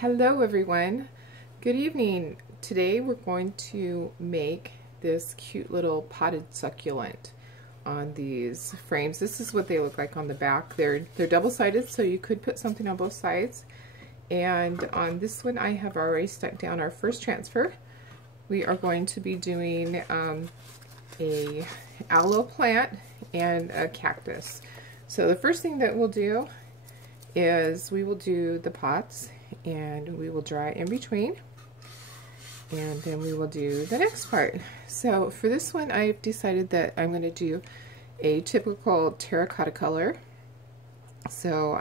Hello everyone, good evening. Today we're going to make this cute little potted succulent on these frames. This is what they look like on the back. They're double-sided, so you could put something on both sides. And on this one I have already stuck down our first transfer. We are going to be doing a aloe plant and a cactus. So the first thing that we'll do is we will do the pots and we will dry in between, and then we will do the next part. So for this one I've decided that I'm going to do a typical terracotta color. So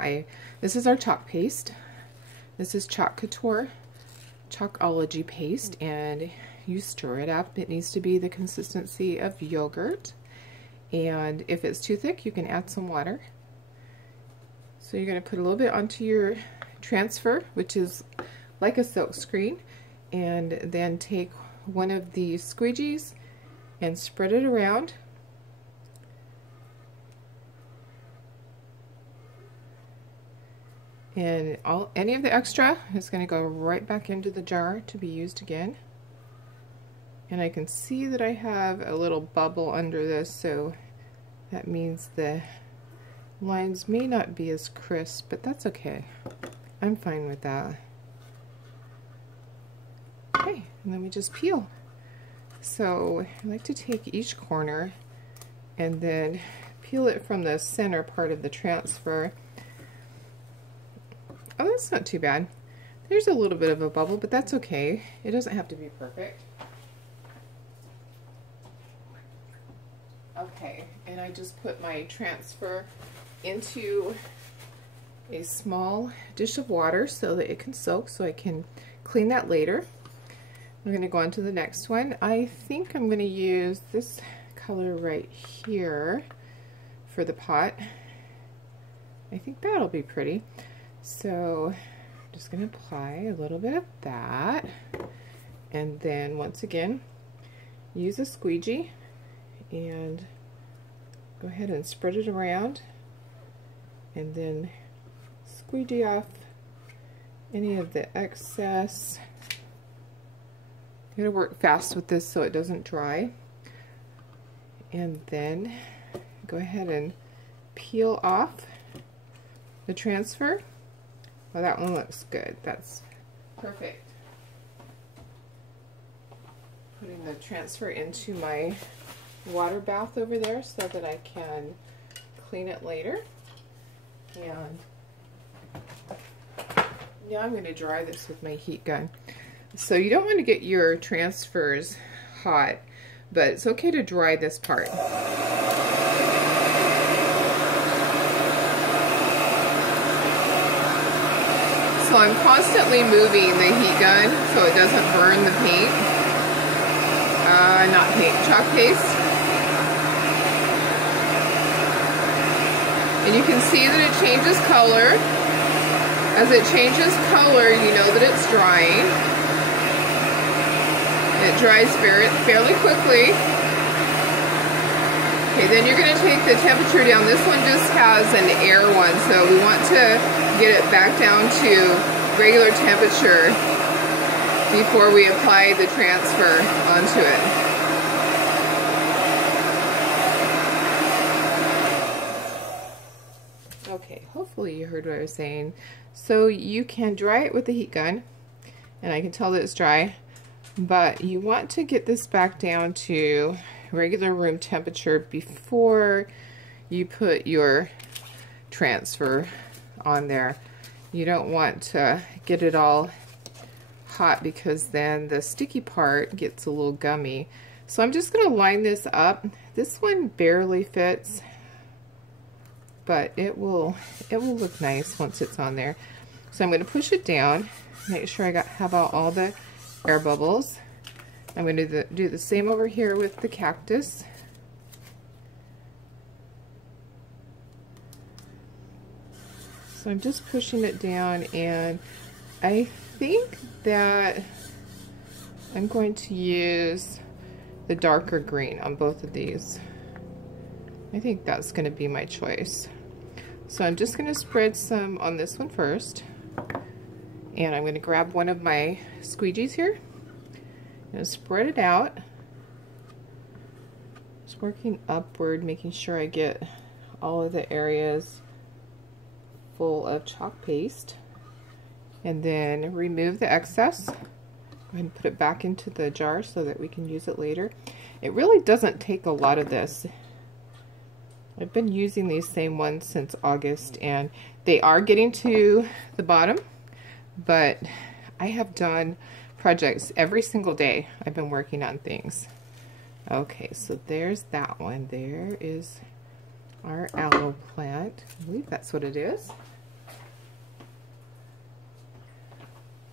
this is our chalk paste. This is chalk Couture Chalkology paste, and you stir it up. It needs to be the consistency of yogurt, and if it's too thick you can add some water. So you're going to put a little bit onto your transfer, which is like a silk screen, and then take one of the squeegees and spread it around. And any of the extra is going to go right back into the jar to be used again. And I can see that I have a little bubble under this, so that means the lines may not be as crisp, but that's okay. I'm fine with that. Okay, and then we just peel. So I like to take each corner and then peel it from the center part of the transfer. Oh, that's not too bad. There's a little bit of a bubble, but that's okay. It doesn't have to be perfect. Okay, and I just put my transfer into a small dish of water so that it can soak, so I can clean that later. I'm going to go on to the next one. I think I'm going to use this color right here for the pot. I think that'll be pretty. So I'm just going to apply a little bit of that, and then once again use a squeegee and go ahead and spread it around, and then squeegee off any of the excess. You gotta work fast with this so it doesn't dry. And then go ahead and peel off the transfer. Well, that one looks good. That's perfect. Putting the transfer into my water bath over there so that I can clean it later. And now I'm going to dry this with my heat gun. So you don't want to get your transfers hot, but it's okay to dry this part. So I'm constantly moving the heat gun so it doesn't burn the paint. Not paint, chalk paste. And you can see that it changes color. As it changes color, you know that it's drying. It dries fairly quickly. Okay, then you're going to take the temperature down. This one just has an air one, so we want to get it back down to regular temperature before we apply the transfer onto it. Okay, hopefully you heard what I was saying. So you can dry it with the heat gun, and I can tell that it's dry, but you want to get this back down to regular room temperature before you put your transfer on there. You don't want to get it all hot because then the sticky part gets a little gummy. So I'm just going to line this up. This one barely fits, but it will look nice once it's on there. So I'm going to push it down, make sure I have out all the air bubbles. I'm going to do the same over here with the cactus. So I'm just pushing it down, and I think that I'm going to use the darker green on both of these. I think that's going to be my choice. So I'm just going to spread some on this one first, And I'm going to grab one of my squeegees here and spread it out. Just working upward, making sure I get all of the areas full of chalk paste. And then remove the excess and put it back into the jar so that we can use it later. It really doesn't take a lot of this. I've been using these same ones since August, and they are getting to the bottom, but I have done projects every single day. I've been working on things. Okay, so there's that one. There is our aloe plant. I believe that's what it is.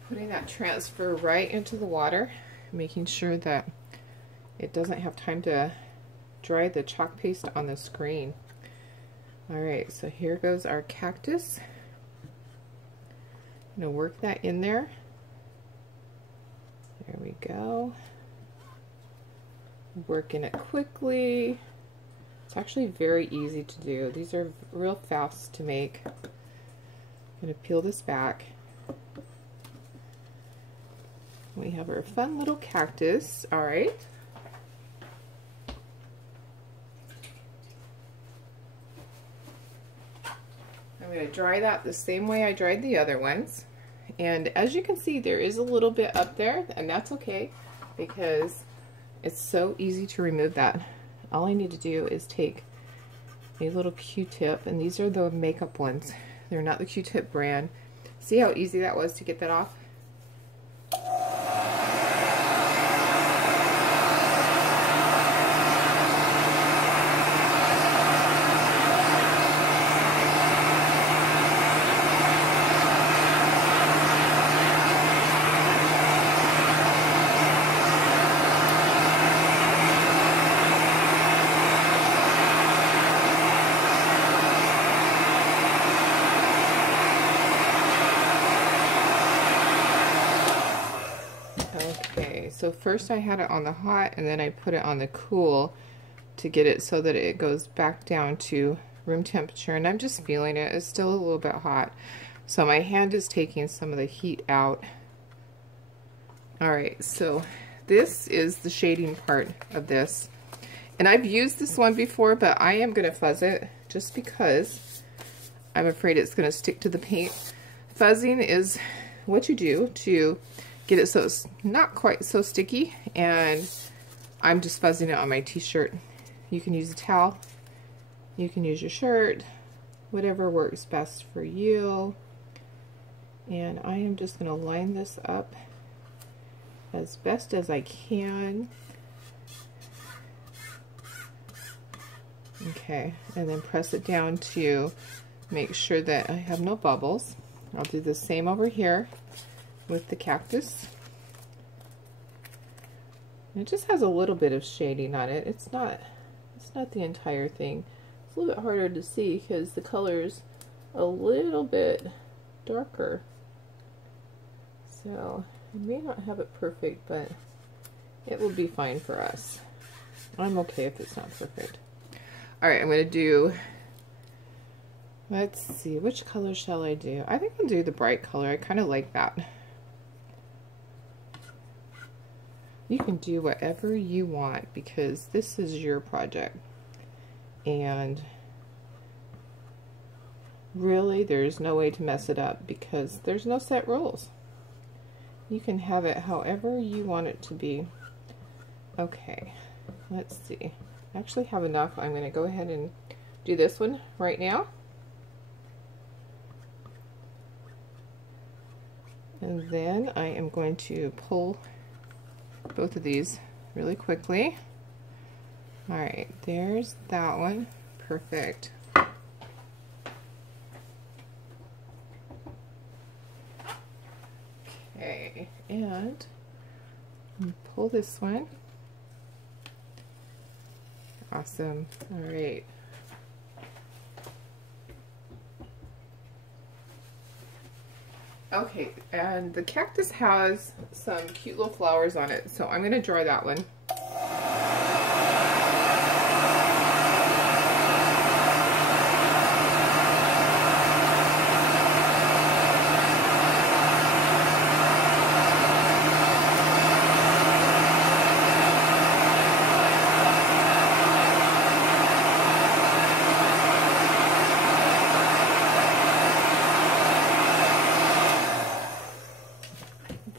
Putting that transfer right into the water, making sure that it doesn't have time to dry the chalk paste on the screen. Alright, so here goes our cactus. I'm going to work that in there. There we go. Working it quickly. It's actually very easy to do. These are real fast to make. I'm going to peel this back. We have our fun little cactus. All right. I'm going to dry that the same way I dried the other ones. And as you can see, there is a little bit up there, and that's okay because it's so easy to remove that. All I need to do is take a little Q-tip, and these are the makeup ones. They're not the Q-tip brand. See how easy that was to get that off? So first I had it on the hot, and then I put it on the cool to get it so that it goes back down to room temperature, and I'm just feeling it. It's still a little bit hot, so my hand is taking some of the heat out. Alright, so this is the shading part of this, and I've used this one before, but I am going to fuzz it just because I'm afraid it's going to stick to the paint. Fuzzing is what you do to get it so it's not quite so sticky, and I'm just fuzzing it on my t-shirt. You can use a towel, you can use your shirt, whatever works best for you. And I am just going to line this up as best as I can. Okay, and then press it down to make sure that I have no bubbles. I'll do the same over here with the cactus. And it just has a little bit of shading on it. It's not the entire thing. It's a little bit harder to see because the color's a little bit darker. So I may not have it perfect, but it will be fine for us. I'm okay if it's not perfect. Alright, I'm going to do, let's see, which color shall I do? I think I'll do the bright color. I kind of like that. You can do whatever you want because this is your project, and really there's no way to mess it up because there's no set rules. You can have it however you want it to be. Okay, let's see. I actually have enough. I'm going to go ahead and do this one right now. And then I am going to pull both of these really quickly. Alright, there's that one. Perfect. Okay, and pull this one. Awesome. Alright. Okay, and the cactus has some cute little flowers on it, so I'm going to draw that one.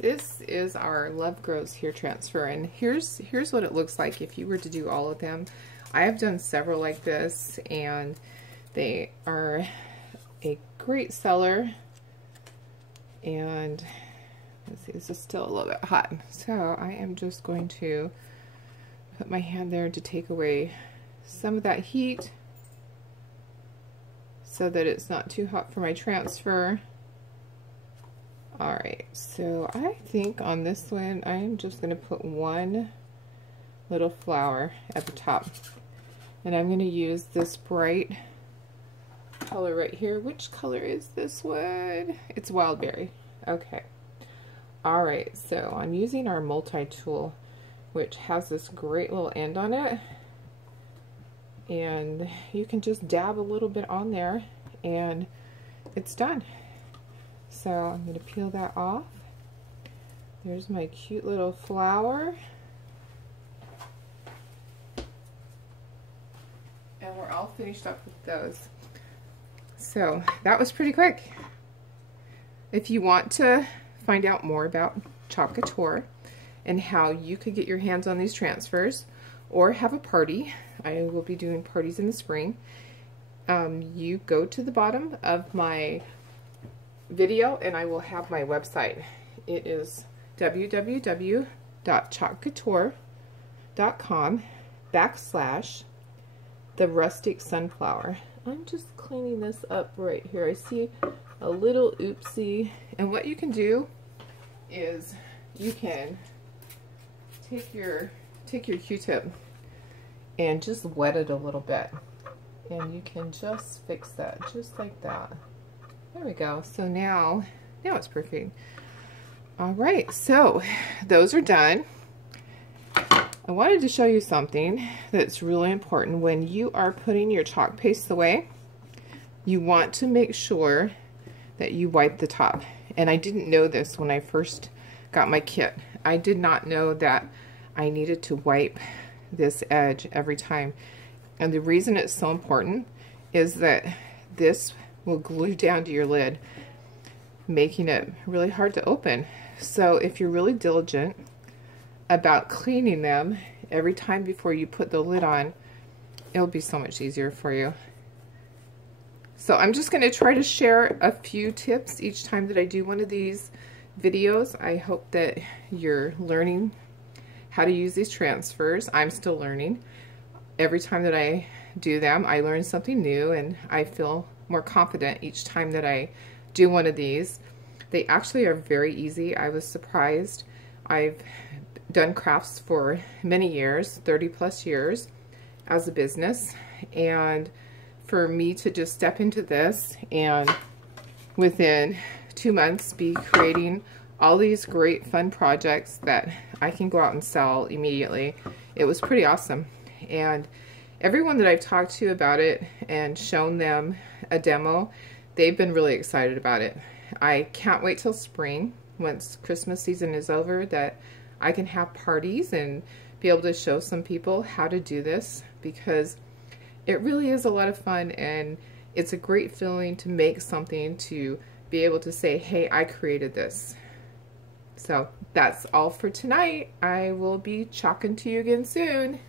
This is our Love Grows Here transfer, and here's what it looks like if you were to do all of them. I have done several like this, and they are a great seller. And let's see, this is still a little bit hot, so I am just going to put my hand there to take away some of that heat so that it's not too hot for my transfer. Alright, so I think on this one I'm just going to put one little flower at the top, and I'm going to use this bright color right here. Which color is this one? It's Wildberry. Okay. Alright, so I'm using our multi-tool, which has this great little end on it, and you can just dab a little bit on there and it's done. So I'm going to peel that off. There's my cute little flower. And we're all finished up with those. So that was pretty quick. If you want to find out more about Couture and how you could get your hands on these transfers or have a party, I will be doing parties in the spring, you go to the bottom of my video and I will have my website. It is www.chalkcouture.com/the rustic sunflower. I'm just cleaning this up right here. I see a little oopsie, and what you can do is you can take your Q-tip and just wet it a little bit, and you can just fix that just like that. There we go. So now it's perfect. All right, so those are done. I wanted to show you something that's really important. When you are putting your chalk paste away, you want to make sure that you wipe the top. And I didn't know this when I first got my kit. I did not know that I needed to wipe this edge every time. And the reason it's so important is that this will glue down to your lid, making it really hard to open. So if you're really diligent about cleaning them every time before you put the lid on, it'll be so much easier for you. So I'm just going to try to share a few tips each time that I do one of these videos. I hope that you're learning how to use these transfers. I'm still learning. Every time that I do them, I learn something new, and I feel more confident each time that I do one of these. They actually are very easy. I was surprised. I've done crafts for many years, 30+ years as a business, and for me to just step into this and within 2 months be creating all these great fun projects that I can go out and sell immediately, it was pretty awesome. And everyone that I've talked to about it and shown them a demo, they've been really excited about it. I can't wait till spring, once Christmas season is over, that I can have parties and be able to show some people how to do this, because it really is a lot of fun, and it's a great feeling to make something, to be able to say, hey, I created this. So that's all for tonight. I will be chalking to you again soon.